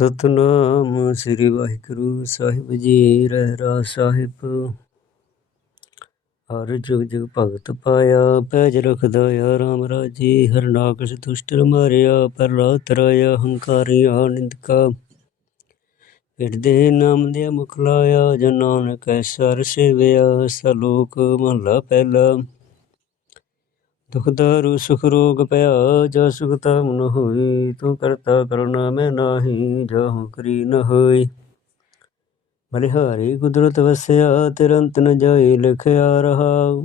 ਸਤਨਾਮ ਸ੍ਰੀ ਵਾਹਿਗੁਰੂ ਸਾਹਿਬ ਜੀ ਰਹਿਰਾ ਸਾਹਿਬ। ਹਰ ਜੁਗ ਜੁਗ ਭਗਤ ਪਾਇਆ, ਪੈਜ ਰਖਦਾ ਆ ਰਾਮ ਰਾਜੀ। ਹਰਨਾਕਸ਼ ਦੁਸ਼ਟਰ ਮਾਰਿਆ ਪ੍ਰਲਾਦ ਤਰਾਇਆ, ਹੰਕਾਰੀਆ ਨਿੰਦਕਾ। ਫਿਰਦੇ ਨਾਮ ਦੇ ਮੁਖ ਲਾਇਆ, ਜਨ ਨਾਨਕ ਐਸਰ ਸੇਵਿਆ ਸਲੋਕ ਮਹਲਾ ਪਹਿਲਾ। ਦੁਖ ਦਾਰੂ, ਸੁਖ ਰੋਗ ਪਿਆ ਜਾ ਸੁਖ ਤਾਮ ਨ ਹੋਈ ਤੂੰ ਕਰਤਾ ਕਰੁਣਾ ਮੈਂ ਨਾਹੀ, ਜਾਹੂ ਕਰੀ ਨ ਹੋਈ ਬਲਿਹਾਰੀ ਕੁਦਰਤ ਵਸਿਆ, ਤਿਰੰਤ ਨ ਜਾਈ ਲਿਖਿਆ ਰਹਾ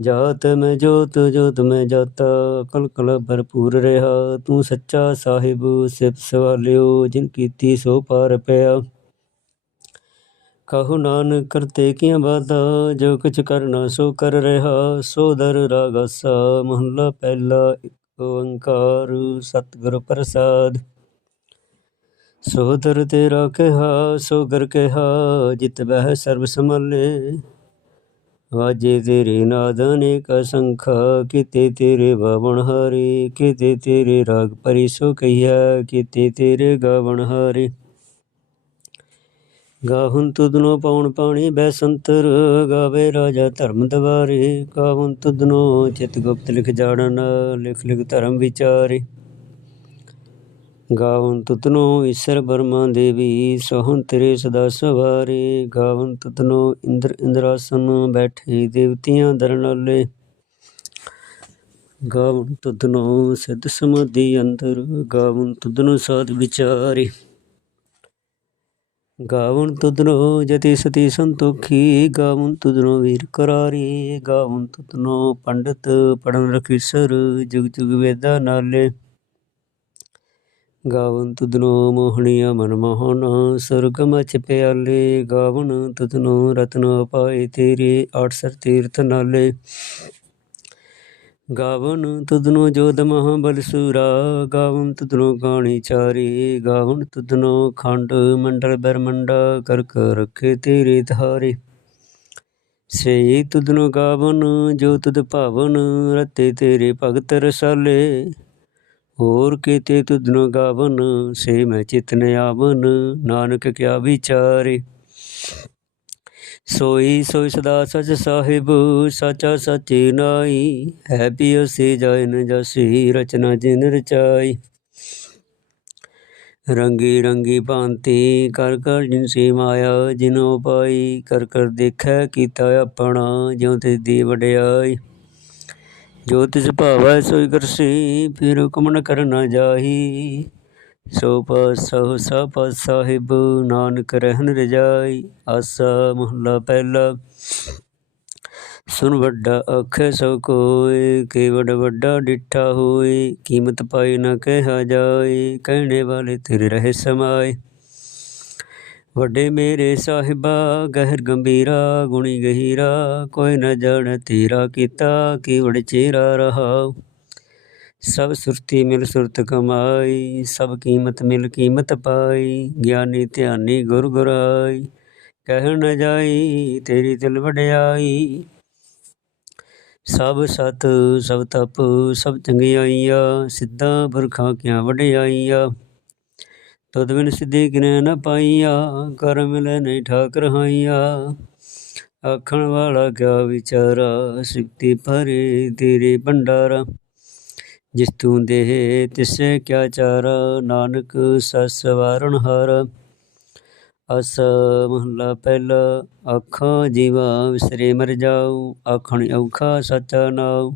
ਜਾਤ ਮੈਂ ਜੋਤ ਜੋਤ ਮੈਂ ਜਾਤਾ, ਕਲ ਕਲ ਭਰਪੂਰ ਰਹਾ। ਤੂੰ ਸੱਚਾ ਸਾਹਿਬ, ਸਿਫਤ ਸਵਾਲਿਓ, ਜਿਨ ਕੀਤੀ ਸੋ ਪਾਰ ਪਿਆ। ਕਹੋ ਨਾਨਕ, ਕਰਤੇ ਕੀਆਂ ਬਾਦਾ ਜੋ ਕੁਛ ਕਰਨਾ ਸੋ ਕਰ ਰਿਹਾ, ਸੋ ਦਰ ਰਾਗਸਾ, ਮਹੱਲਾ ਪਹਿਲਾ ਇੱਕ ਓੰਕਾਰ, ਸਤਿਗੁਰ ਪ੍ਰਸਾਦ। ਸੋ ਦਰ ਤੇਰਾ ਕਹਾ, ਸੋ ਗਰ ਕਹਾ, ਜਿਤ ਬਹਿ ਸਰਬ ਸਮਲੇ ਵਾਜੇ ਤੇਰੇ ਨਾਦ ਅਨੇਕ ਸੰਖਾ ਕਿਤੇ ਤੇਰੇ ਬਾਵਣ ਹਾਰੇ, ਕਿਤੇ ਤੇਰੇ ਰਾਗ ਪਰੀ ਸੋ ਕਹੀਆ ਕਿਤੇ ਤੇਰੇ ਗਾਵਣ ਹਾਰੇ। ਗਾਹੁਨ ਤੁਧਨੋ ਪਾਉਣ ਪਾਣੀ ਬੈਸੰਤਰ, ਗਾਵੇ ਰਾਜਾ ਧਰਮ ਦਵਾਰੇ। ਗਾਹੁਨ ਤੁਧਨੋ ਚਿਤ ਗੁਪਤ ਲਿਖ ਜਾਣਨ, ਲਿਖ ਲਿਖ ਧਰਮ ਵਿਚਾਰੇ। ਗਾਵਨ ਤੁਤਨੋ ਈਸ਼ਰ ਬਰਮਾ ਦੇਵੀ ਸੋਹਨ ਤੇਰੇ ਸਦਾ ਸਵਾਰੇ। ਗਾਵਨ ਤੁਤਨੋ ਇੰਦਰ ਇੰਦਰਾਸਨ ਬੈਠੇ ਦੇਵਤਿਆਂ ਦਰਨਾਲੇ ਗਾਵਨ ਤੁਤਨੋ ਸਿੱਧ ਸਮਾਧੀ ਅੰਦਰ ਗਾਵਨ ਤੁਤਨੋ ਸਾਧ ਵਿਚਾਰੇ। ਗਾਵਨ ਤੁਧਨੋ ਜਤੀ ਸਤੀ ਸੰਤੋਖੀ, ਗਾਵਨ ਤੁਧਨੋ ਵੀਰ ਕਰਾਰੀ, ਗਾਵਨ ਤੁਧਨੋ ਪੰਡਤ ਪੜਨ ਰਖੀਸਰ ਜੁਗ ਜੁਗ ਵੇਦਾ ਨਾਲੇ। ਗਾਵਨ ਤੁਧਨੋ ਮੋਹਣੀਆ ਮਨ ਮੋਹਨ ਸੁਰਗ ਮਚ ਪਿਆਲੇ, ਗਾਵਨ ਤੁਧਨੋ ਰਤਨ ਪਾਏ ਤੇਰੇ, ਆਠ ਸਰ ਤੀਰਥ ਨਾਲੇ। ਗਾਵਨ ਤੁਧਨੋ ਜੋਦ ਮਹਾਬਲ ਸੂਰਾ, ਗਾਵਨ ਤੁਧਨੋ ਗਾਣੀ ਚਾਰੀ, ਗਾਵਨ ਤੁਧਨੋ ਖੰਡ ਮੰਡਲ ਬਰਮੰਡਾ, ਕਰ ਕਰ ਰਖੇ ਤੇਰੇ ਧਾਰੇ। ਸੇ ਤੁਧਨੋ ਗਾਵਨ, ਜੋ ਤੁਧ ਭਾਵਨ, ਰਤੇ ਤੇਰੇ ਭਗਤ ਰਸਾਲੇ। ਹੋਰ ਕੀਤੇ ਤੁਧਨੋ ਗਾਵਨ, ਸੇ ਮੈਂ ਚਿਤਨ ਆਵਨ, ਨਾਨਕ ਕਿਆ ਵਿਚਾਰੇ। ਸੋਈ ਸੋਈ ਸਦਾ ਸਚ ਸਾਹਿਬ, ਸਚਾ ਸਚੀ ਨਾਈ ਹੈ ਪਿਓ ਸੇ ਜਨ ਜਸੀ ਰਚਨਾ ਜਿਨ ਰਚਾਈ। ਰੰਗੀ ਰੰਗੀ ਭਾਂਤੀ ਕਰ ਕਰ ਜਿਨ ਸੇ ਮਾਇਆ ਜਿਨੋ ਪਾਈ, ਕਰ ਕਰ ਦੇਖੈ ਕੀਤਾ ਆਪਣਾ ਜਿਉ ਤੇ ਦੀ ਵਡਿਆਈ। ਜੋ ਤਿਸ ਭਾਵੈ ਸੋਈ ਕਰਸੀ, ਫਿਰ ਹੁਕਮ ਨ ਕਰਨਾ ਜਾਹੀ। ਸੋ ਪਾਸਹੁ ਸਭ ਸਾਹਿਬ, ਨਾਨਕ ਰਹਿਣ ਰਜਾਈ, ਆਸਾ ਮਹਲਾ ਪਹਿਲਾ। ਸੁਨ ਵੱਡਾ ਆਖੇ ਸੋ ਕੋਏ ਕੇ ਵੱਡ ਵੱਡਾ ਡਿੱਠਾ ਹੋਏ ਕੀਮਤ ਪਾਈ ਨਾ ਕਹਿਆ ਜਾਏ ਕਹਿਣੇ ਵਾਲੇ ਤੇਰੇ ਰਹੇ ਸਮਾਏ। ਵੱਡੇ ਮੇਰੇ ਸਾਹਿਬਾ, ਗਹਿਰ ਗੰਭੀਰਾ, ਗੁਣੀ ਗਹੀਰਾ, ਕੋਈ ਨਾ ਜਾਣ ਤੇਰਾ ਕੀਤਾ ਕੀ ਵੜ ਚੇਰਾ ਰਹਾ ਸਭ ਸੁਰਤੀ ਮਿਲ ਸੁਰਤ ਕਮਾਈ, ਸਭ ਕੀਮਤ ਮਿਲ ਕੀਮਤ ਪਾਈ, ਗਿਆਨੀ ਧਿਆਨੀ ਗੁਰ ਗੁਰਾਈ, ਕਹਿ ਨ ਜਾਈ ਤੇਰੀ ਦਿਲ ਵਡਿਆਈ। ਸਭ ਸਤ, ਸਭ ਤਪ, ਸਭ ਚੰਗਿਆਈਆਂ, ਸਿੱਧਾ ਬਰਖਾ ਕਿਆ ਵਡਿਆਈਆਂ। ਤਦ ਬਿਨ ਸਿੱਧੀ ਕਿਨੇ ਨ ਪਾਈਆਂ ਕਰਮ ਲੈ ਨਹੀਂ ਠਾਕ ਰਹਾਈਆਂ ਆਖਣ ਵਾਲਾ ਕਿਆ ਵਿਚਾਰਾ ਸਿੱਧੀ ਭਰੇ ਤੇਰੇ ਭੰਡਾਰਾ। ਜਿਸ ਤੂੰ ਦੇਹ, ਤਿਸੇ ਕਿਆ ਚਾਰ, ਨਾਨਕ ਸਸ ਵਾਰਣ ਹਰ। ਅਸ ਮਹਲਾ ਪਹਿਲਾ ਅੱਖਾਂ ਜੀਵਾ ਵਿਸਰੇ ਮਰ ਜਾਉ ਆਖਣ ਔਖਾ ਸਚਾ ਨਾਉ।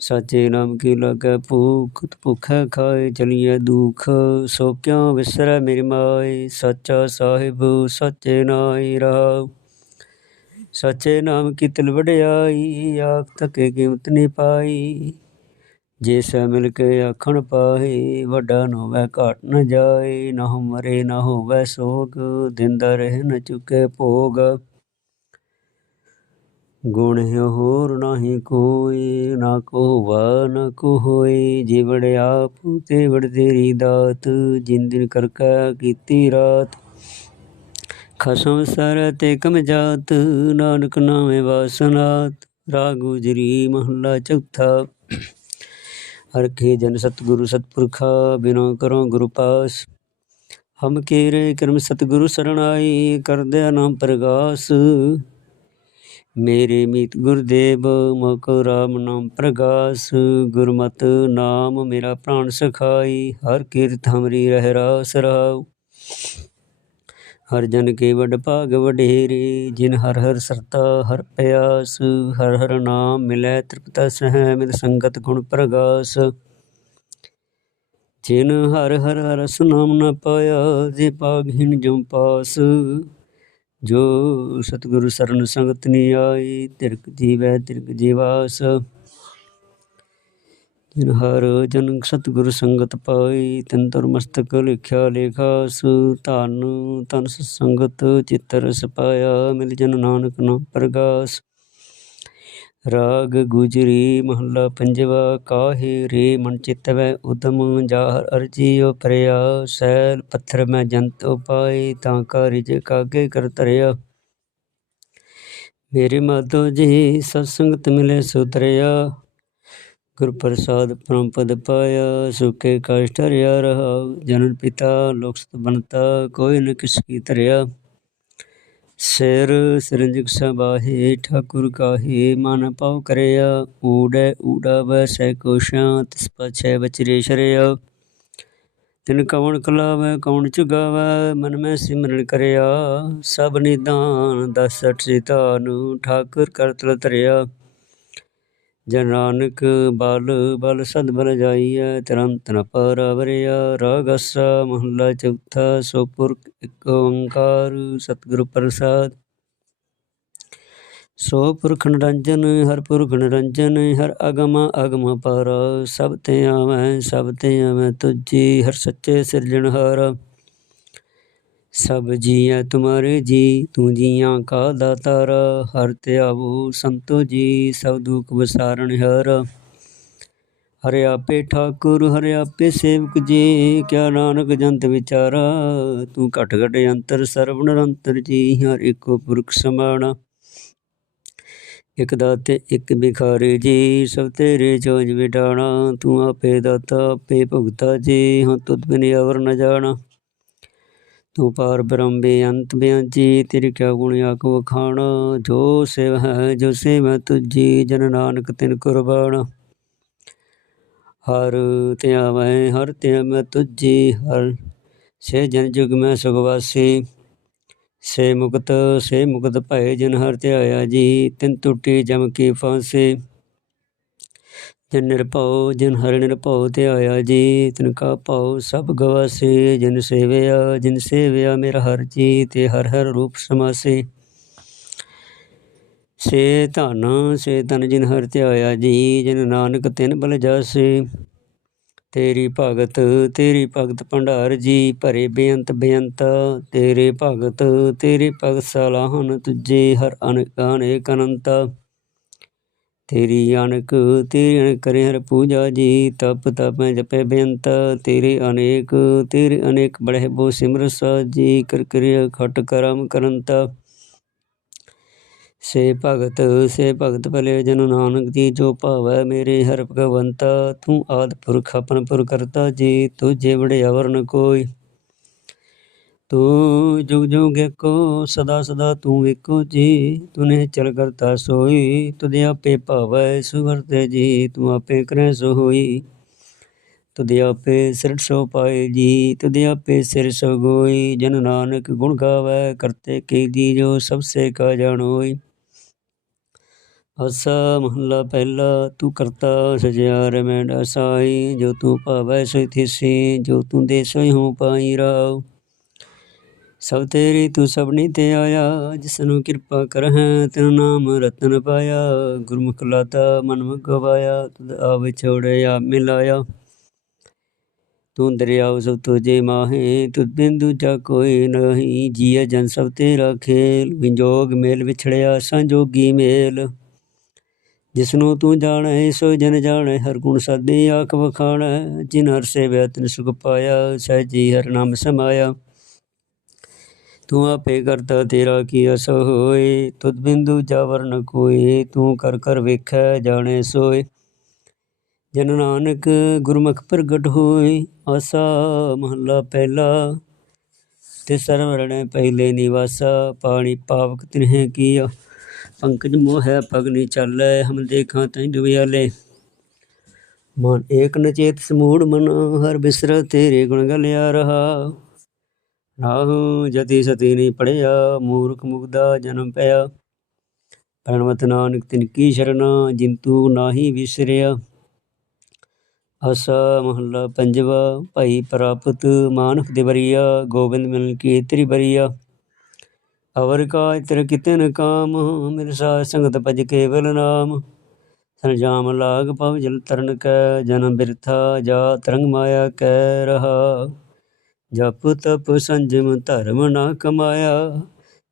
ਸਾਚੇ ਨਾਮ ਕੀ ਲਗੈ ਭੂਖ ਭੁਖੈ ਖਾਏ ਚਲੀਏ ਦੁਖ, ਸੋ ਕਿਉ ਵਿਸਰੈ ਮੇਰੀ ਮਾਈ ਸੱਚਾ ਸਾਹਿਬ, ਸੱਚੇ ਨਾਈ ਰਹਾਉ। ਸੱਚੇ ਨਾਮ ਕੀ ਤਿਲ ਵਡਿਆਈ, ਆਖ ਤਕੇ ਕੀਮਤ ਨਹੀਂ ਪਾਈ। ਜੇ ਸੈ ਮਿਲ ਕੇ ਆਖਣ ਪਾਹੀ, ਵੱਡਾ ਨ ਘਾਟ ਨ ਜਾਏ, ਨਾ ਮਰੇ ਨਾ ਹੋਵੇ ਸੋਗ, ਦਿੰਦਾ ਰਹਿ ਨ ਚੁਕੇ ਭੋਗ। ਗੁਣ ਹੋਰ ਨਾਹੀ ਕੋਈ, ਨਾ ਕੋ ਵਾ ਨ ਕੋ ਹੋਈ ਜਿਵੜ ਆਪ ਤੇ ਵੜ ਤੇਰੀ ਦਾਤ ਜਿੰਦ ਦਿਨ ਕਰਕਾ ਕੀਤੀ ਰਾਤ। ਖਸਮ ਸਰ ਤੇ ਕਮ ਜਾਤ, ਨਾਨਕ ਨਾਮੇ ਵਾਸਨਾਤ, ਰਾਗ ਗੁਜਰੀ ਮਹੱਲਾ ਚੌਥਾ। ਹਰਖੇ ਜਨ ਸਤਿਗੁਰੂ ਸਤਪੁਰਖਾ ਬਿਨੋ ਕਰੋ ਗੁਰੂ ਪਾਸ। ਹਮ ਕੀਰੇ ਕਰਮ ਸਤਿਗੁਰੂ ਸਰਣਾਈ ਕਰਦਿਆ ਨਾਮ ਪ੍ਰਗਾਸ। ਮੇਰੇ ਮੀਤ ਗੁਰਦੇਵ, ਮੋਕੋ ਰਾਮ ਨਾਮ ਪ੍ਰਗਾਸ। ਗੁਰਮਤਿ ਨਾਮ ਮੇਰਾ ਪ੍ਰਾਣ ਸਖਾਈ, ਹਰ ਕੀਰਤ ਹਮਰੀ ਰਹਿ ਰਾਸ ਰਹਾਉ ਹਰ ਜਨ ਕੇ ਵਡ ਭਾਗ ਵਡੇਰੇ, ਜਿਨ ਹਰ ਹਰ ਸਰਤਾ, ਹਰ ਪਿਆਸ, ਹਰ ਹਰ ਨਾਮ ਮਿਲੈ ਤ੍ਰਿਪਤਾ ਸਹਿ ਮਿਲ ਸੰਗਤ ਗੁਣ ਪ੍ਰਗਾਸ। ਜਿਨ ਹਰ ਹਰ ਰਸ ਨਾਮ ਨ ਪਾਇਆ, ਜੇ ਪਾਗਹੀਣ ਜਮ ਪਾਸ। ਜੋ ਸਤਿਗੁਰੂ ਸਰਨ ਸੰਗਤ ਨੀ ਆਈ, ਤਿਰਕ ਜੀਵੈ ਤਿਰਕ ਜੀਵਾਸ। ਜਿਨ ਹਰ ਜਨ ਸਤਿਗੁਰ ਸੰਗਤ ਪਾਈ, ਤਿਨ ਤਰ ਮਸਤਕ ਲਿਖਿਆ ਲੇਖਾਸ, ਧਨ ਤਨ ਸੰਗਤ ਚਿਤਰ ਸਪਾਇਆ ਮਿਲ ਜਨ ਨਾਨਕ ਨਾਮ ਪ੍ਰਗਾਸ। ਰਾਗ ਗੁਜਰੀ ਮਹੱਲਾ ਪੰਜਵਾ, ਕਾਹੇ ਰੇ ਮਨ ਚਿਤਵੈ ਉਦਮ, ਜਾਹਰ ਅਰਜੀਓ ਪਰਿਆ, ਸੈਲ ਪੱਥਰ ਮੈਂ ਜੰਤ ਉਪਾਈ ਤਾਂ ਕਾ ਰਿਜ ਕਾਗੇ ਕਰ ਤਰਿਆ ਮੇਰੇ ਮਾਧੋ ਜੀ ਸਤਸੰਗਤ ਮਿਲੇ ਸੁਤਰਿਆ ਗੁਰ ਪ੍ਰਸਾਦ ਪਰਮ ਪਦ ਪਾਇਆ, ਸੁਖੇ ਕਸ਼ਟ ਹਰਿਆ ਰਹਾ, ਜਨਨ ਪਿਤਾ ਲੋਕ ਸਤ ਬਨਤਾ ਕੋਈ ਨ ਕਿਸ ਕੀ ਤਰਿਆ ਸਿਰ ਸਿਰੰਜਕ ਸਬਾਹੇ ਠਾਕੁਰ ਕਾਹੇ, ਮਨ ਪਾਉ ਕਰਿਆ। ਊੜੈ ਊੜਾ ਵਸੈ ਕੋਸ਼ਾਂ ਤਿਸ ਪਛੈ ਬਚਰੇ ਸ਼ਰਿਆ। ਤਿਨ ਕਵਣ ਕਲਾਵੈ ਕੌਣ ਚੁਗਾਵੈ, ਮਨ ਮੈਂ ਸਿਮਰਨ ਕਰਿਆ। ਸਭ ਨਿਦਾਨ, ਦਸ ਅਠ ਨੂੰ ਠਾਕੁਰ ਕਰਤਲ ਤਰਿਆ ਜਨ ਨਾਨਕ ਬਲ ਬਲ ਸਦ ਬਲ ਜਾਈਐ, ਤੁਰੰਤ ਨ ਪਰਵਰਿਆ ਰਾਗਸ ਮਹੱਲਾ ਚੌਥਾ, ਸੋ ਪੁਰਖ ਇਕ ਓੰਕਾਰ ਸਤਿਗੁਰ ਪ੍ਰਸਾਦ। ਸੋ ਪੁਰਖ ਨਿਰੰਜਨ, ਹਰ ਪੁਰਖ ਨਿਰੰਜਨ, ਹਰ ਅਗਮ ਅਗਮ ਪਰ, ਸਭ ਤੇ ਆਵੈ, ਸਭ ਤੇ ਆਵੈ ਤੁਜੀ ਹਰ ਸੱਚੇ ਸਿਰਜਣਹਾਰ। ਸਭ ਜੀਐ ਤੁਮਾਰੇ ਜੀ, ਤੂੰ ਜੀਆਂ ਕਾ ਦਾਤਾਰ, ਹਰ ਧਿਆਵੋ ਸੰਤੋ ਜੀ, ਸਭ ਦੁਖ ਵਿਸਾਰਣ ਹਰ। ਹਰਿ ਆਪੇ ਠਾਕੁਰ, ਹਰਿ ਆਪੇ ਸੇਵਕ ਜੀ, ਕਿਆ ਨਾਨਕ ਜੰਤ ਵਿਚਾਰਾ। ਤੂੰ ਘਟ ਘਟ ਅੰਤਰ ਸਰਵ ਨਿਰੰਤਰ ਜੀ, ਹਰ ਇੱਕੋ ਪੁਰਖ ਸਮਾਣਾ ਇਕ ਦਾਤੇ ਇਕ ਬਿਖਾਰੇ ਜੀ, ਸਭ ਤੇਰੇ ਚੋਜ ਵਿਟਾਣਾ ਤੂੰ ਆਪੇ ਦਾਤਾ, ਆਪੇ ਭੁਗਤਾ ਜੀ, ਹਾਂ ਤੁਧ ਬਿਨ ਅਵਰ ਨ ਜਾਣਾ। ਤੂੰ ਪਾਰ ਬ੍ਰਹਮ ਬੇਅੰਤ ਬਿਆੰਜੀ, ਤੇਰੇ ਕਿਆ ਗੁਣ ਆਖ ਵਖਾਣ? ਜੋ ਸੇਵ ਹੈ, ਜੋ ਸੇਵ ਤੁਜੀ ਜਨ ਨਾਨਕ ਤਿਨ ਕੁਰਬਾਨ ਹਰ ਧਿਆਵੈ ਹਰ ਤਿਆ ਮੈਂ ਤੁਜੀ ਹਰ ਸੇ ਜਨ ਜੁਗ ਮੈਂ ਸੁਗਵਾਸੀ ਸੇ ਮੁਕਤ ਸੇ ਮੁਕਤ ਭਏ ਜਨ ਹਰ ਧਿਆਇਆ ਜੀ, ਤਿਨ ਟੁੱਟੀ ਜਮ ਕੀ ਫਾਂਸੀ। ਜਿਨ ਨਿਰਭਉ ਜਿਨ ਹਰਿ ਨਿਰਭਉ ਤੇ ਆਇਆ ਜੀ, ਤਿਨ ਕਾ ਭਉ ਸਭ ਗਵਾਸੇ, ਜਿਨ ਸੇਵਿਆ ਜਿਨ ਸੇਵਿਆ ਮੇਰਾ ਹਰ ਜੀ, ਤੇ ਹਰ ਹਰ ਰੂਪ ਸਮਾਸੇ। ਸੇ ਧਨ, ਸੇ ਤਨ ਜਿਨ ਹਰ ਧਿਆਇਆ ਜੀ, ਜਿਨ ਨਾਨਕ ਤਿਨ ਬਲ ਜਾਸੇ। ਤੇਰੀ ਭਗਤ ਤੇਰੀ ਭਗਤ ਭੰਡਾਰ ਜੀ, ਭਰੇ ਬੇਅੰਤ ਬੇਅੰਤ। ਤੇਰੇ ਭਗਤ ਤੇਰੇ ਭਗਤ ਸਲਾਹਨ ਤੁਝੇ, ਹਰ ਅਨੇਕ ਅਨੰਤ। ਤੇਰੀ ਅਨਕ ਤੇਰੀ ਅਨਕ ਕਰੇ ਹਰ ਪੂਜਾ ਜੀ, ਤਪ ਤਪ ਜਪੇ ਬੇਅੰਤ। ਤੇਰੇ ਅਨੇਕ ਤੇਰੇ ਅਨੇਕ ਬੜੇ ਬੋ ਸਿਮਰ ਜੀ, ਕਰ ਕਰਿਆ ਖਟ ਕਰਮ ਕਰੰਤ। ਸੇ ਭਗਤ ਸੇ ਭਗਤ ਭਲੇ ਜਨ ਨਾਨਕ ਜੀ, ਜੋ ਭਾਵੈ ਮੇਰੇ ਹਰ ਭਗਵੰਤਾ। ਤੂੰ ਆਦ ਪੁਰਖ ਆਪਨ ਪੁਰ ਕਰਤਾ ਜੀ, ਤੁਝੇ ਬੜੇ ਅਵਰਨ ਕੋਈ। ਤੂੰ ਜੁਗ ਜੁਗ ਏਕੋ ਸਦਾ ਸਦਾ ਤੂੰ ਏਕੋ ਜੀ। ਤੁਨੇ ਚਲ ਕਰਤਾ ਸੋਈ ਤੁਦੇ ਆਪੇ ਭਾਵੈ ਸੁਵਰਤੇ ਜੀ। ਤੂੰ ਆਪੇ ਕਰੈ ਸੋ ਹੋਈ ਤੁਦੇ ਆਪੇ ਸਿਰ ਸੋ ਪਾਏ ਜੀ। ਤੁਦੇ ਆਪੇ ਸਿਰ ਸੋ ਗੋਈ, ਜਨ ਨਾਨਕ ਗੁਣ ਗਾਵੇ, ਕਰਤੇ ਕੀ ਜੀ ਜੋ ਸਭ ਸੇ ਕਾ ਜਾਣੋਈ। ਅਸਾ ਮਹੱਲਾ ਪਹਿਲਾ, ਤੂੰ ਕਰਤਾ ਸਜਿਆਰ ਮੈਂ ਡਸਾਈ ਜੋ ਤੂੰ ਭਾਵੈ ਸੋਈ ਥਿਸੀ, ਜੋ ਤੂੰ ਦੇ ਸੋਈ ਹੂੰ ਪਾਈ ਰਾਉ। ਸਭ ਤੇਰੀ ਤੂੰ ਸਭਨੀ ਤੇ ਆਇਆ, ਜਿਸ ਨੂੰ ਕਿਰਪਾ ਕਰਹਿ ਤਨ ਨਾਮ ਰਤਨ ਪਾਇਆ। ਗੁਰਮੁਖ ਲਾਤਾ, ਮਨ ਮਗਵਾਇਆ, ਤੁਧ ਆ ਵਿਛੋੜਿਆ ਮਿਲਾਇਆ। ਤੂੰ ਦਰਿਆਉ ਸਭ ਤੁਝੇ ਮਾਹੇ, ਤੁਧ ਬਿਨ ਦੂਜਾ ਕੋਈ ਨਹੀਂ। ਜੀਏ ਜਨ ਸਭ ਤੇਰਾ ਖੇਲ ਵਿੰਜੋਗ ਮੇਲ ਵਿਛੜਿਆ ਸੰਜੋਗੀ ਮੇਲ। ਜਿਸ ਨੂੰ ਤੂੰ ਜਾਣੈ, ਸੋ ਜਨ ਜਾਣੈ, ਹਰ ਗੁਣ ਸਾਦੇ ਆਖ ਵਖਾਣੈ। ਜਿਨ ਹਰ ਸੇਵਿਆ, ਤਿਨ ਸੁਖ ਪਾਇਆ, ਸਹਿਜੀ ਹਰ ਨਾਮ ਸਮਾਇਆ। ਤੂੰ ਆਪੇ ਕਰਤਾ ਤੇਰਾ ਕੀ ਅਸ ਹੋਏ? ਤੁਧ ਬਿੰਦੂ ਜਾਵਰ ਨ ਕੋਏ? ਤੂੰ ਕਰ ਕਰ ਵੇਖੈ ਜਾਣੇ ਸੋਏ। ਜਨ ਨਾਨਕ ਗੁਰਮੁਖ ਪ੍ਰਗਟ ਹੋਏ। ਆਸਾ ਮਹੱਲਾ ਪਹਿਲਾ। ਤੇ ਸਰਵ ਰਣੇ ਪਹਿਲੇ ਨਿਵਾਸਾ। ਪਾਣੀ ਪਾਵਕ ਤਿਨਹਿ ਕੀਆ। ਪੰਕਜ ਮੋਹਿ ਪਗ ਨੀ ਚਾਲੈ। ਹਮ ਦੇਖਾਂ ਤੈ ਦੁਬਿਆਲੇ ਮਨ ਏਕ ਨਚੇਤ ਸਮੂੜ ਮਨ। ਹਰ ਬਿਸਰ ਤੇਰੇ ਗੁਣ ਗਲਿਆ ਰਹਾ। ਨਾਹੂ ਜਤੀ ਸਤੀ ਨਹੀਂ ਪੜਿਆ, ਮੂਰਖ ਮੁਗਦਾ ਜਨਮ ਪਿਆ। ਪ੍ਰਣਵਤ ਨਾਨਕ ਤਿਨ ਕੀ ਸ਼ਰਨ, ਜਿੰਤੂ ਨਾਹੀ ਵਿਸਰਿਆ। ਆਸਾ ਮਹੱਲਾ ਪੰਜਵਾ, ਭਾਈ ਪ੍ਰਾਪਤ ਮਾਨਕ ਦਿਵਰੀਆ, ਗੋਬਿੰਦ ਮਿਲਨ ਕੀ ਤੇਰੀ ਅਵਰ ਕਾ ਇਤਰ ਕਿਤਨ ਕਾਮ, ਮਿਲ ਸਾ ਸੰਗਤ ਭਜ ਕੇਵਲ ਨਾਮ। ਸੰਜਾਮ ਲਾਗ ਪਵ ਜਲ ਤਰਨ ਕੈ, ਜਨਮ ਬਿਰਥਾ, ਜਾ ਤਰੰਗ ਮਾਇਆ ਕੈ ਰਹਾ। ਜਪ ਤਪ ਸੰਜਮ ਧਰਮ ਨਾ ਕਮਾਇਆ,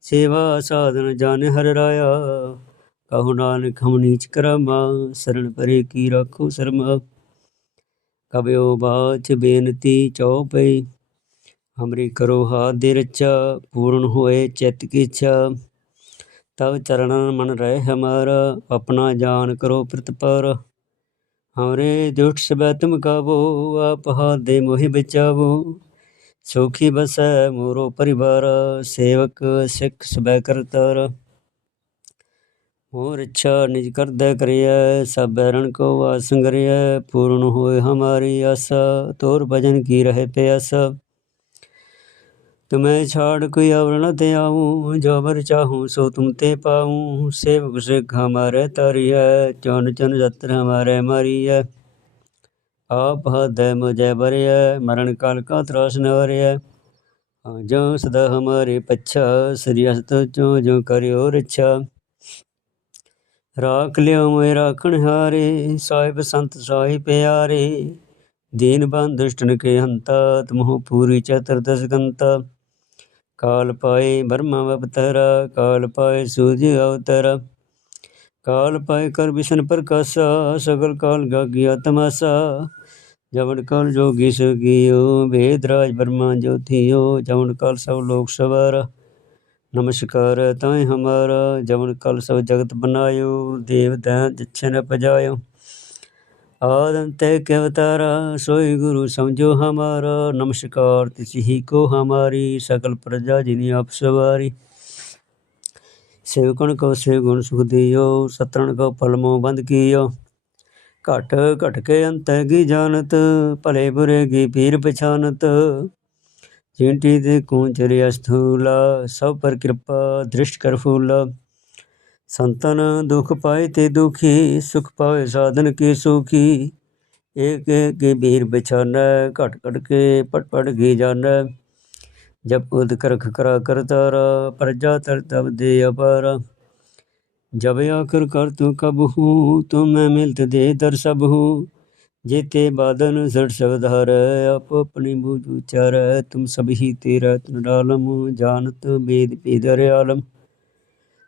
ਸੇਵਾ ਸਾਧਨ ਜਾਣ ਹਰ ਰਾਇਆ। ਕਹੋ ਨਾਨਕ ਹਮ ਨੀਚ ਕਰਮਾ ਸਰਣ ਪਰੇ ਕੀ ਰੱਖੋ ਸਰਮਾ। ਕਬਿਓ ਬਾਚ ਬੇਨਤੀ ਚਉਪਈ, ਹਮਰੀ ਕਰੋ ਹਾਥ ਦੇ ਰਚਾ ਪੂਰਨ ਹੋਏ ਚਿਤ ਕੀ ਇੱਛਾ। ਤਬ ਚਰਣਨ ਮਨ ਰਹਿ ਹਮਾਰਾ, ਆਪਣਾ ਜਾਨ ਕਰੋ ਪ੍ਰਤਪਰ। ਹਮਰੇ ਦੁष्ट ਸਬੈ ਤੁਮ ਕਾਬੋ ਆਪ ਹਾਥ ਦੇ ਮੋਹਿ ਬਚਾਵੋ। ਸੁਖੀ ਬਸੈ ਮੋਰੋ ਪਰਿਵਾਰ, ਸੇਵਕ ਸਿੱਖ ਸਬੈ ਕਰਤਰ। ਮੋਰ ਇੱਛਾ ਨਿਜ ਕਰਦਾ ਕਰਿਐ ਸਭ ਰਣ ਕੋ ਵਾਸੰ ਕਰਿਐ ਪੂਰਨ ਹੋਏ ਹਮਾਰੀ ਆਸਾ, ਤੋਰ ਭਜਨ ਕੀ ਰਹੇ ਪਿਆਸਾ। ਤੁਮੈ ਛਾੜ ਕੋਈ ਅਵਰਣ ਨ ਤੇ ਆਉ ਜੋ ਵਰ ਚਾਹੂ ਸੋ ਤੁਮ ਤੇ ਪਾਉ ਸੇਵਕ ਸਿੱਖ ਹਮਾਰੇ ਤਰੀਐ, ਚਨ ਚਨ ਜਤਰ ਹਮਾਰੇ ਮਾਰੀਐ। ਆਪ ਹਦੈ ਮੁਝੈ ਬਰਿਐ, ਮਰਨ ਕਾਲ ਕਾ ਤਰਾਸ ਨ ਹਰਿਐ। ਜੋ ਸਦਾ ਹਮਾਰੇ ਪੱਛਾ, ਸ੍ਰੀ ਅਸਤ ਜੋ ਜੋ ਕਰਿਓ ਰਛਾ। ਰਾਖ ਲਿਓ ਮੇ ਰਾਖਣ ਹਾਰੇ, ਸਾਹਿਬ ਸੰਤ ਸਾਹਿਬ ਪਿਆਰੇ। ਦੀਨ ਬੰਦ ਦੁਸ਼ਟਨ ਕੇ ਹੰਤਾ, ਤਮਹੁ ਪੂਰੀ ਚਤਰ ਦਸਗੰਤਾ ਕਾਲ ਪਾਏ ਬਰਮਾ ਵਪਤਰਾ, ਕਾਲ ਪਾਏ ਸੂਰਜ ਅਵਤਰਾ। ਕਾਲ ਪਾਇ ਕਰ ਬਿਸ਼ਨ ਪ੍ਰਕਾਸ਼ਾ, ਸਗਲ ਕਾਲ ਗਾਗਿਆ ਤਮਾਸਾ ਜਵਨ ਕਾਲ ਜੋਗੀ ਸੁਗਿਓ ਵੇਦ ਰਾਜ ਬ੍ਰਹਮਾ ਜੋਤਿਓ ਜਵਨ ਕਾਲ ਸਭ ਲੋਕ ਸਵਾਰਾ। ਨਮਸਕਾਰ ਤਾਏ ਹਮਾਰਾ, ਜਵਨ ਕਾਲ ਸਭ ਜਗਤ ਬਨਾਇਓ ਦੇਵ ਦੈ ਜਿਛੇ ਨ ਪਜਾਇਓ ਆਦਮ ਤੇ ਸੋਈ ਗੁਰੂ ਸਮਝੋ ਹਮਾਰਾ। ਨਮਸਕਾਰ ਤਿਸ ਹੀ ਕੋ ਹਮਾਰੀ ਸਕਲ ਪ੍ਰਜਾ ਜਿਨੀ ਆਪ ਸਵਾਰੀ। ਸੇਵਕਣ ਕੋ ਸੇ ਗੁਣ ਸੁਖ ਦਿਓ ਸਤਰਣ ਕੋ ਪਲਮੋ ਬੰਦ ਕੀਓ। ਘਟ ਘਟ ਕੇ ਅੰਤ ਕੀ ਜਾਣਤ, ਭਲੇ ਬੁਰੇ ਕੀ ਪੀਰ ਪਛਾਨਤ। ਜਿੰਟੀ ਦੇ ਕੋ ਚਰਿਆ ਸਥੂਲਾ ਸਭ ਪਰ ਕਿਰਪਾ ਦ੍ਰਿਸ਼ਟ ਕਰ ਫੂਲਾ। ਸੰਤਨ ਦੁਖ ਪਾਏ ਤੇ ਦੁਖੀ, ਸੁਖ ਪਾਏ ਸਾਧਨ ਕੀ ਸੁਖੀ। ਏਕ ਏਕ ਬੀਰ ਬਚਾਨੈ ਘਟ ਘਟ ਕੇ ਪਟ ਪਟ ਕੀ ਜਾਣੈ। ਜਪ ਉਦ ਉਦਕਰਖ ਕਰਾ ਕਰਤਾਰ ਪ੍ਰਜਾ ਤਰ ਤਬ ਦੇ ਅਪਾਰ। ਜਬ ਆਖਰ ਕਰ ਤੂੰ ਕਬਹੂ ਤੂੰ ਮੈਂ ਮਿਲਤ ਦੇ ਦਰ ਸਬਹੂ ਜੇਤੇ ਬਾਦਨ ਸੜ ਸਵਧਾਰ ਆਪ ਆਪਣੀ ਬੂਝ ਉਚਾਰ। ਤੁਮ ਸਭ ਹੀ ਤੇਰਾ ਤਨਡਾਲਮ ਜਾਣਤ ਬੇਦ ਪੇਦਰ ਆਲਮ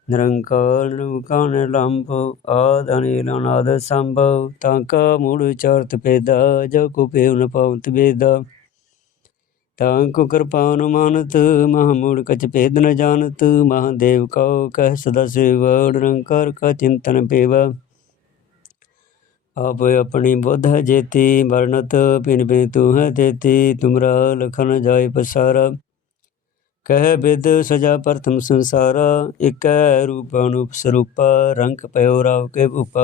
ਨਿਰੰਕਾਰ ਨਿਰਵਕਾਨ ਲੰਭ ਆਦਨੇ ਲਨਾਦ ਸੰਭਵ। ਤਾਂ ਕਾ ਮੂੜ ਚਰਤ ਪੈਦਾ ਜੋ ਕੋ ਪੇਉ ਨ ਪਉਤ ਬੇਦਾ ਤਾਂ ਕੋ ਕਿਰਪਾ ਅਨੁਮਾਨਤ ਮਹਾਮੂੜ ਕਚ ਭੇਦ ਨ ਜਾਣਤ, ਮਹਾਦੇਵ ਕਉ ਕਹਿ ਸਦਾ ਸੇਵਾ ਨਿਰੰਕਾਰ ਕਾ ਚਿੰਤਨ ਪੇਵਾ। ਆਪ ਆਪਣੀ ਬੁੱਧ ਜੇਤੀ ਮਰਨਤ ਪਿਨ ਬਿਨ ਤੂ ਹੈ ਤੇਤੀ, ਤੁਮਰਾ ਲਖਨ ਜਾਏ ਪਸਾਰਾ। ਕਹਿ ਬਿਦ ਸਜਾ ਪ੍ਰਥਮ ਸੰਸਾਰ, ਇਕੈ ਰੂਪ ਅਨੂਪ ਸਰੂਪ, ਰੰਗ ਪਇਓ ਰਾਵ ਕੇ ਭੂਪ।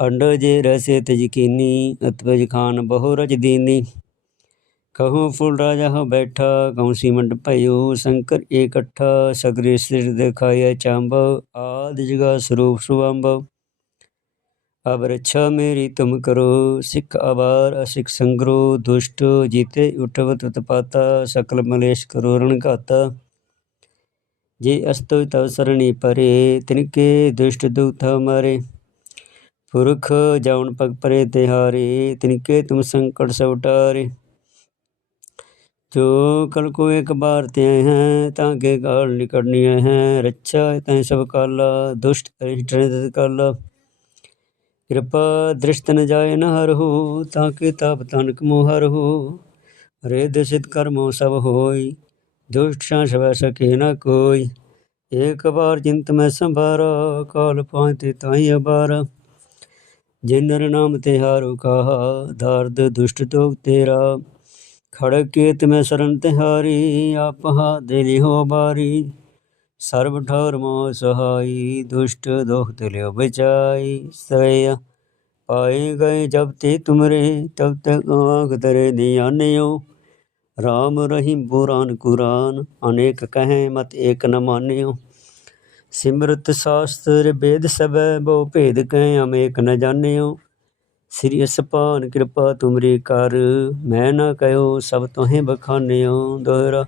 ਅੰਡ ਜੇ ਰਸੇ ਤਜਕੀਨੀ ਅਤਵਜ ਖਾਨ ਬਹੁ ਰਜ ਦੀਨੀ। ਕਹੂੰ ਫੁੱਲ ਰਾਜਾ ਹਾਂ ਬੈਠਾ, ਕਹੂੰ ਸੀਮੰਡ ਭਇਓ ਸ਼ੰਕਰ ਇਕੱਠਾ, ਸਗਰੇ ਸਿਰ ਦਿਖਾਇਆ ਚੰਬ, ਆਦ ਜਗਾ ਸਰੂਪ ਸੁਭੰਬ ਅਬ ਰੱਛਾ ਮੇਰੀ ਤੁਮ ਕਰੋ, ਸਿੱਖ ਅਵਾਰ ਅਸਿੱਖ ਸੰਗਰੋ, ਦੁਸ਼ਟ ਜੀਤੇ ਊਠ ਤਤ ਪਾਤਾ, ਸਕਲ ਮਲੇਸ਼ ਕਰੋ ਰਣ ਘਾਤਾ। ਜੇ ਅਸਤੋ ਤਵ ਸਰਣੀ ਪਰੇ, ਤਿਨਕੇ ਦੁਸ਼ਟ ਦੁਖ ਮਾਰੇ। ਪੁਰਖ ਜਾਉਣ ਪਗ ਪਰੇ ਤਿਹਾਰੇ, ਤਿਨਕੇ ਤੁਮ ਸੰਕਟ ਸਵਟਾਰੇ जो कल को एक बार ते हैं ताके गाल निकटनी हैं रक्षा तय सब काला दुष्ट अरिष्ट काला ਕਿਰਪਾ ਦ੍ਰਿਸ਼ਟ ਨ ਜਾਏ ਨ ਹਰਹੁ ਤਾਂ ਕਿ ਤਾਪ ਤਨਕ ਮੋਹ ਹਰਹੁ ਰੇ ਦਸਿਤ ਕਰਮੋ ਸਭ ਹੋਈ ਦੁਸ਼ਟ ਸਾਂ ਸਵੈ ਸਕੇ ਨ ਕੋਈ ਏਕ ਬਾਰ ਚਿੰਤ ਮੈਂ ਸੰਭਾਰਾ ਕਾਲ ਪਾਂਤੇ ਤਾਈ ਅਬਾਰ ਜਿਨ ਨਰ ਨਾਮ ਤੇ ਹਾਰੁ ਕਹਾ ਦਰਦ ਦੁਸ਼ਟ ਤੋਗ ਤੇਰਾ ਖੜਕ ਕੇਤ ਮੈਂ ਸਰਨ ਤਿਹਾਰੀ, ਆਪਹਾ ਦੇ ਲਿਹੋ ਬਾਰੀ। ਸਰਬ ਠੌਰ ਮੋ ਸਹਾਈ, ਦੁਸ਼ਟ ਦੋਖ ਲਿਓ ਬਚਾਈ। ਸਇਆ ਪਾਏ ਗਏ ਜਬ ਤੇ ਤੁਮਰੇ, ਤਬ ਤਕ ਆਂਖ ਤਰੇ ਨਿਆਨਿਓ ਰਾਮ ਰਹੀਮ ਪੁਰਾਨ ਕੁਰਾਨ, ਅਨੇਕ ਕਹੈ ਮਤ ਏਕ ਨ ਮਾਨਿਓ। ਸਿਮਰਤ ਸ਼ਾਸਤਰ ਵੇਦ ਸਭੈ, ਬਹੁ ਭੇਦ ਕਹਿ ਅਮੇਕ ਨ ਜਾਣਿਓ। ਸ੍ਰੀ ਅਸਪਾਨ ਕਿਰਪਾ ਤੁਮਰੀ ਕਰ, ਮੈਂ ਨਾ ਕਹਿਓ ਸਭ ਤੋਹੇ ਬਖਾਨਿਓ ਦੋਹਰਾ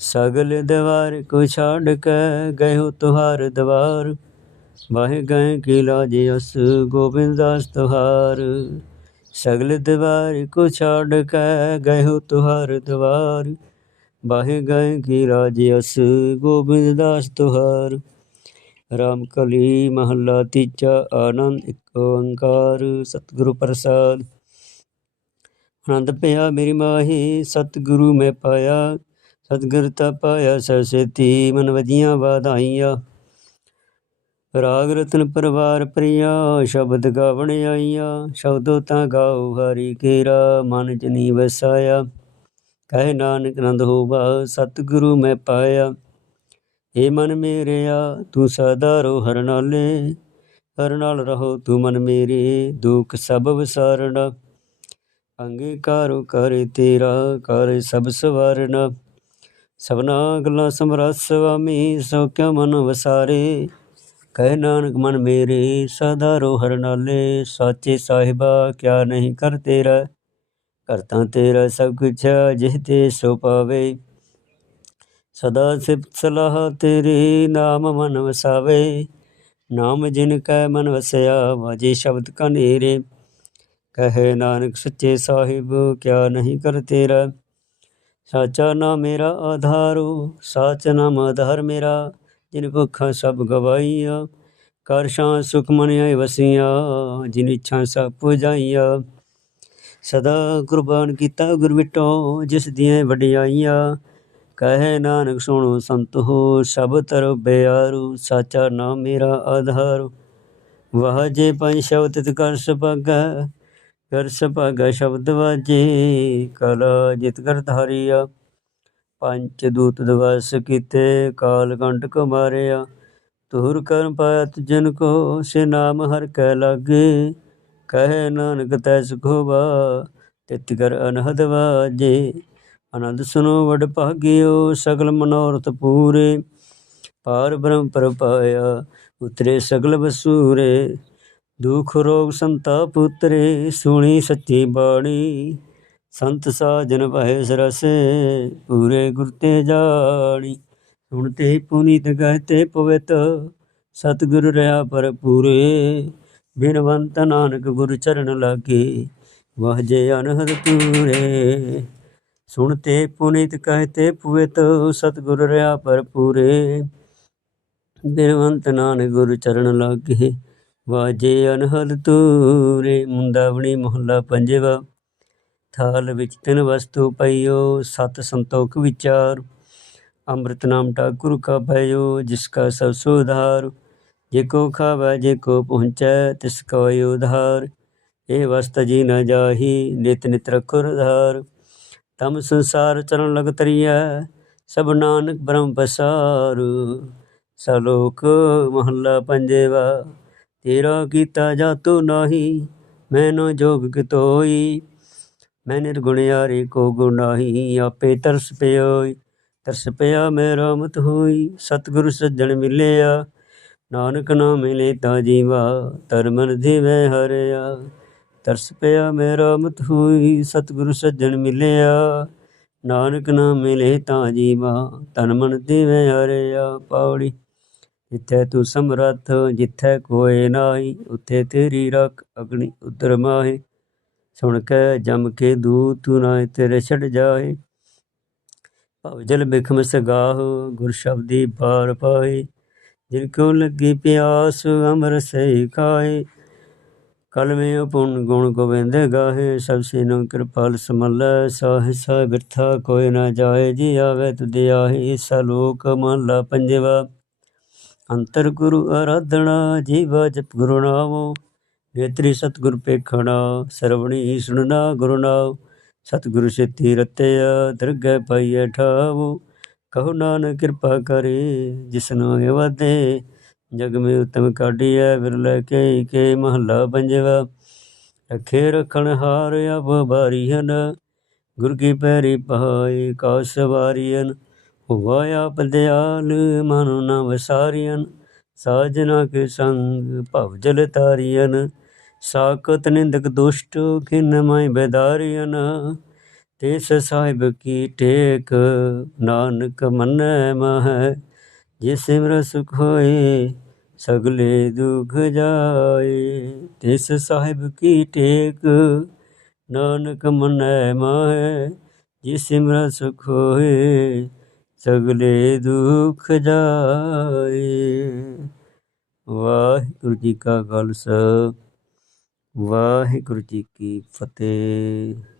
ਸਗਲ ਦਵਾਰ ਕੋ ਛਾੜ ਕੇ ਗਇਓ ਤੁਹਾਰ ਦਵਾਰ, ਵਾਹਿ ਗਏ ਕੀ ਲਾਜ ਅਸ ਗੋਬਿੰਦਾਸ ਤੁਹਾਰ। ਸਗਲ ਦਵਾਰ ਕੋ ਛਾੜ ਕੇ ਗਇਓ ਤੁਹਾਰ ਦਵਾਰ, ਵਾਹਿ ਗਏ ਕੀ ਰਾਜ ਅਸ ਗੋਬਿੰਦ ਦਾਸ ਤੁਹਾਰ। ਰਾਮ ਕਲੀ ਮਹੱਲਾ ਤੀਜਾ ਆਨੰਦ, ਇੱਕ ਓੰਕਾਰ ਸਤਿਗੁਰੂ ਪ੍ਰਸਾਦ। ਆਨੰਦ ਪਿਆ ਮੇਰੀ ਮਾਹੀ, ਸਤਿਗੁਰੂ ਮੈਂ ਪਾਇਆ। ਸਤਿਗੁਰ ਤਾ ਪਾਇਆ ਸਰਸਤੀ ਮਨ ਵਜੀਆਂ ਵਾਧਾਈਆਂ। ਰਾਗ ਰਤਨ ਪਰਵਾਰ ਪ੍ਰਿਆ, ਸ਼ਬਦ ਗਾਵਣ ਆਈਆਂ। ਸ਼ਬਦੋ ਤਾਂ ਗਾਓ ਹਰੀ ਕੇਰਾ, ਮਨ ਜਨੀ ਵਸਾਇਆ ਕਹਿ ਨਾਨਕ ਨੰਦ ਹੋਵਾ, ਸਤਿਗੁਰੂ ਮੈਂ ਪਾਇਆ। ਏ ਮਨ ਮੇਰਿਆ, ਤੂੰ ਸਦਾ ਰੋ ਹਰ ਨਾਲੇ। ਹਰ ਨਾਲ ਰਹੋ ਤੂੰ ਮਨ ਮੇਰੇ, ਦੁਖ ਸਭ ਵਿਸਾਰਣਾ ਅੰਗੀਕਾਰੋ ਕਰੇ ਤੇਰਾ, ਕਰ ਸਭ ਸਵਾਰਨਾ। ਸਭਨਾ ਗੱਲਾਂ ਸਮਰਸ ਸੁਆਮੀ ਸੋ ਕਿਉ ਮਨ ਵਸਾਰੇ। ਕਹਿ ਨਾਨਕ ਮਨ ਮੇਰੇ, ਸਦਾ ਰੋ ਹਰ ਨਾਲੇ। ਸਾਚੇ ਸਾਹਿਬਾ, ਕਿਆ ਨਹੀਂ ਕਰ ਤੇਰਾ। ਕਰਤਾ ਤੇਰਾ ਸਭ ਕੁਛ ਜਿਹ ਤੇ ਸੋ ਪਾਵੇ। ਸਦਾ ਸਿਫਤ ਸਲਾਹ ਤੇਰੇ ਨਾਮ ਮਨ ਵਸਾਵੇ। ਨਾਮ ਜਿਨ ਕੈ ਮਨ ਵਸਿਆ, ਵਾਜੇ ਸ਼ਬਦ ਕਨੇਰੇ ਕਹੇ ਨਾਨਕ ਸੱਚੇ ਸਾਹਿਬ, ਕਿਆ ਨਹੀਂ ਕਰ ਤੇਰਾ। ਸਾਚਾ ਨਾ ਮੇਰਾ ਆਧਾਰੋ ਸਾਚ ਨਾਮ ਆਧਾਰ ਮੇਰਾ। ਜਿਨ ਭੁੱਖਾਂ ਸਭ ਗਵਾਈਆ ਕਰ ਸ਼ਾਂ ਸੁਖ ਮਨ ਆਏ ਵਸੀਆਂ, ਜਿਨ ਇੱਛਾ ਸਭ ਪੁਜਾਈਆਂ। ਸਦਾ ਕੁਰਬਾਨ ਕੀਤਾ ਗੁਰ ਵਿਟੋ ਜਿਸ ਦੀਆਂ ਵਡਿਆਈਆਂ। ਕਹੇ ਨਾਨਕ ਸੁਣੋ ਸੰਤ ਹੋ, ਸਭ ਤਰ ਬਿਆਰੂ, ਸਾਚਾ ਨਾਮ ਮੇਰਾ ਆਧਾਰ। ਵਾਹ ਜੇ ਪੰਜ ਸ਼ਬਦ ਤਿਤ ਕਰ ਸੁਭਾਗਾ ਕਰ ਸੁਭਾਗਾ ਸ਼ਬਦ ਵਾਜੇ, ਕਲਾ ਜਿਤ ਕਰ ਧਾਰਿਆ। ਪੰਚ ਦੂਤ ਦਿਵਸ ਕੀਤੇ, ਕਾਲ ਕੰਟਕ ਮਾਰਿਆ ਤੁਰ ਕਰਮ ਪਾਇਆ ਤੁਜਨ ਕੋ, ਸੇ ਨਾਮ ਹਰ ਕੈ ਲਾਗੇ। ਕਹੇ ਨਾਨਕ ਤੈ ਸੁਖੋਵਾ ਤਿਤ ਕਰ ਅਨਹਦ ਵਾਜੇ। ਆਨੰਦ ਸੁਨੋ ਵਡ ਭਾਗਿਓ, ਸਗਲ ਮਨੋਰਥ ਪੂਰੇ। ਪਾਰ ਬ੍ਰਹਮ ਪਰ ਪਾਇਆ ਉਤਰੇ ਸਗਲ ਬਸੂਰੇ ਦੁਖ ਰੋਗ ਸੰਤਾਪ ਉਤਰੇ, ਸੁਣੀ ਸੱਚੀ ਬਾਣੀ। ਸੰਤ ਸਾਜਨ ਭਏ ਸਰਸੇ ਪੂਰੇ ਗੁਰ ਤੇ ਜਾਣੀ। ਸੁਣਤੇ ਪੁਨੀਤ ਗਹਤੇ ਪਵਿੱਤ, ਸਤਿਗੁਰ ਰਹਾ ਪਰ ਪੂਰੇ ਬਿਨਵੰਤ ਨਾਨਕ ਗੁਰ ਚਰਨ ਲਾਗੇ, ਵਾਹ ਜੇ ਅਨਹਦ ਪੂਰੇ ਸੁਣਤੇ ਪੁਨੀਤ ਕਹਤੇ ਪਵਿੱਤ ਸਤਿਗੁਰ ਰਹਾ ਪਰ ਪੂਰੇ ਬਿਨਵੰਤ ਨਾਨਕ ਗੁਰ ਚਰਨ ਲਾਗੇ, ਵਾਜੇ ਅਨਹਦ ਤੂਰੇ ਮੁੰਦਾਵਣੀ ਮਹੱਲਾ ਪੰਜਵਾ। ਥਾਲ ਵਿੱਚ ਤਿੰਨ ਵਸਤੂ ਪਈਓ, ਸਤ ਸੰਤੋਖ ਵਿਚਾਰ। ਅੰਮ੍ਰਿਤ ਨਾਮ ਠਾਕੁਰ ਕਾ ਭਇਓ, ਜਿਸ ਕਾ ਸਭ ਸੁਧਾਰ ਜੇ ਕੋ ਖਾਵੈ, ਜੇ ਕੋ ਪਹੁੰਚੈ, ਤਿਸ ਕੋ ਉਧਾਰ। ਇਹ ਵਸਤ ਜੀ ਨ ਜਾਹੀ, ਨਿਤ ਨਿਤ ਰਖੁ ਰਧਾਰ ਤਮ ਸੰਸਾਰ ਚਰਨ ਲਗ ਤਰੀਐ, ਸਭ ਨਾਨਕ ਬ੍ਰਹਮ ਪਸਾਰ। ਸਲੋਕ ਮਹੱਲਾ ਪੰਜਵਾ, ਤੇਰਾ ਕੀਤਾ ਜਾਤੋ ਨਾਹੀ ਮੈਨੋ ਜੋਗ ਕਿਤੋਈ। ਮੈਂ ਨਿਰਗੁਣ ਯਾਰੇ ਕੋ ਗੁਨਾਹੀ ਆਪੇ ਤਰਸ ਪਿਓਈ ਤਰਸ ਪਿਆ ਮੈਂ ਰਾਮਤ ਹੋਈ, ਸਤਿਗੁਰੂ ਸੱਜਣ ਮਿਲਿਆ। ਨਾਨਕ ਨਾਮ ਮਿਲੇ ਤਾਂ ਜੀਵਾ ਤਰਮਨ ਦੇਵੈ ਹਰਿਆ। ਤਰਸ ਪਿਆ ਮੇਰਾ ਮਤ ਹੋਈ, ਸਤਿਗੁਰੂ ਸੱਜਣ ਮਿਲਿਆ। ਨਾਨਕ ਨਾ ਮਿਲੇ ਤਾਂ ਜੀਵਾ ਤਨ ਮਨ ਦੇਵੈ ਹਰਿਆ ਪੌੜੀ ਜਿੱਥੇ ਤੂੰ ਸਮਰੱਥ, ਜਿੱਥੇ ਕੋਏ ਨਾਹੀ, ਉੱਥੇ ਤੇਰੀ ਰੱਖ ਅਗਨੀ ਉਤਰ ਮਾਹੇ। ਸੁਣ ਕੇ ਜਮ ਕੇ ਦੂ ਤੂੰ ਨਾ ਤੇਰੇ ਛੜ ਜਾਏ ਭਵ ਜਲ ਬਿਖਮ ਸਗਾਹ, ਗੁਰ ਸ਼ਬਦੀ ਪਾਰ ਪਾਏ ਜਿਨ ਕੋ ਲੱਗੀ ਪਿਆਸ ਅਮਰ ਸਹੀ ਖਾਏ ਕਲਮੇ ਉਪਨ ਗੁਣ ਗੋਬਿੰਦ ਗਾਹੇ, ਸਭ ਸਿਨੋ ਕਿਰਪਾਲ ਸਮਲ, ਸਾਹਿ ਸਾਹਿ ਬਿਰਥਾ ਕੋਈ ਨਾ ਜਾਏ, ਜੀ ਆਵੇ ਤੁਦੇ ਆਹੀ ਸਲੋਕ ਮਹਲਾ ਪੰਜਵਾ। ਅੰਤਰ ਗੁਰੂ ਆਰਾਧਣਾ ਜੀਵਾ ਜਪ ਗੁਰੂ ਨਾਮੋ। ਨੇਤਰੀ ਸਤਿਗੁਰ ਪੇਖਣਾ ਸਰਵਣੀ ਸੁਣਨਾ ਗੁਰੂ ਨਾਮ ਸਤਿਗੁਰੂ ਛੇਤੀ ਰਤਿਆ ਦਰਗਹਿ ਪਾਈਐ ਠਾਵ। ਕਹੋ ਨਾਨਕ ਕਿਰਪਾ ਕਰੇ ਜਿਸਨੂੰ ਇਹ ਵਾਦੇ ਜਗ ਮੇ ਉਤਮ ਕਾਢੀਐ ਵਿਰਲੇ ਕੇ ਕੇ ਮਹੱਲਾ ਪੰਜਵਾ ਰਖੇ ਰਖਣ ਹਾਰ ਅਬ ਬਾਰੀਹਨ ਗੁਰ ਕੀ ਪੈਰੀ ਪਾਏ ਕਾਸ ਵਾਰੀਨ ਹੁਆ ਆਪ ਦਿਆਲ, ਮਨ ਨ ਵਸਾਰੀਨ ਸਾਜਨਾ ਕੇ ਸੰਗ, ਭਵ ਜਲ ਤਾਰੀਨ ਸਾਕਤ ਨਿੰਦਕ ਦੁਸ਼ਟ, ਖਿਨ ਮੈਂ ਬੇਦਾਰੀਨ ਤਿਸ ਸਾਹਿਬ ਕੀ ਟੇਕ, ਨਾਨਕ ਮੰਨੈ ਮਹਿ। ਜੇ ਸਿਮਰ ਸੁਖ ਹੋਏ ਸਗਲੇ ਦੁਖ ਜਾਏ, ਤਿਸ ਸਾਹਿਬ ਕੀ ਟੇਕ? ਨਾਨਕ ਮਨੈ ਮਹਿ ਜੇ ਸਿਮਰ ਸੁਖ ਹੋਏ, ਸਗਲੇ ਦੁਖ ਜਾਏ। ਵਾਹਿਗੁਰੂ ਜੀ ਕਾ ਖਾਲਸਾ, ਵਾਹਿਗੁਰੂ ਜੀ ਕੀ ਫਤਿਹ।